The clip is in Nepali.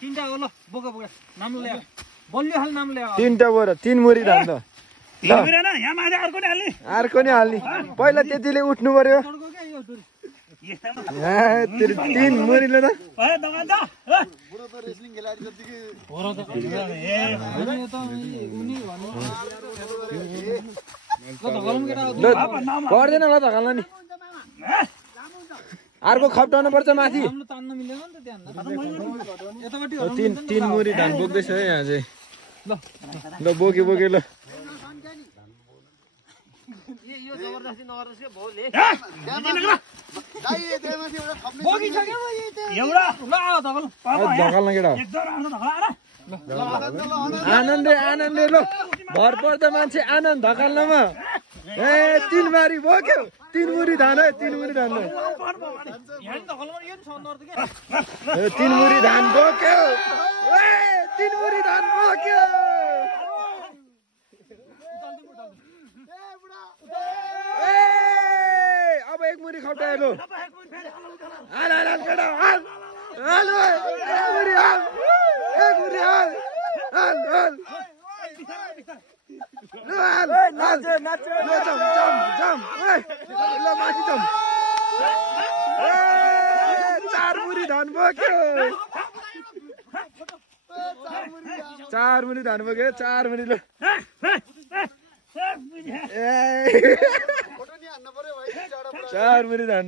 तीनटा हो ल बोका बोका नाम ले बलियो हाल नाम ले तीनटा बोरा 3 मुरी धान त ल यहाँ माथि अर्को नि हाल्ने पहिला त्यतिले उठ्नु पर्यो तेरो 3 मुरी ल त पर्दैन ल धकाल्न नि अर्को खप्टाउनु पर्छ माथि तान्न मिलेन नि त त्यहाँ यतापट्टि 3 मुरी धान बोक्दैछ है यहाँ चाहिँ ल बोके ल यो जबरजस्ती नगर्नुस् के भोले धकाल्न केटा आनन्दले ल भर पर्छ मान्छे आनन्द धकाल्नमा ए 3 बारी बोक्यो 3 मुरी धान है 3 मुरी धान 3 मुरी धान बोक्यो ए 3 मुरी धान बोक्यो अब 1 मुरी खप्टायो लो हाल केटा हाल एक मुरी हाल ल माथि जम 4 मुरी धान बोक्यो 4 मुरी धान बोक्यो 4 मुरी ल ए 4 मुरी धान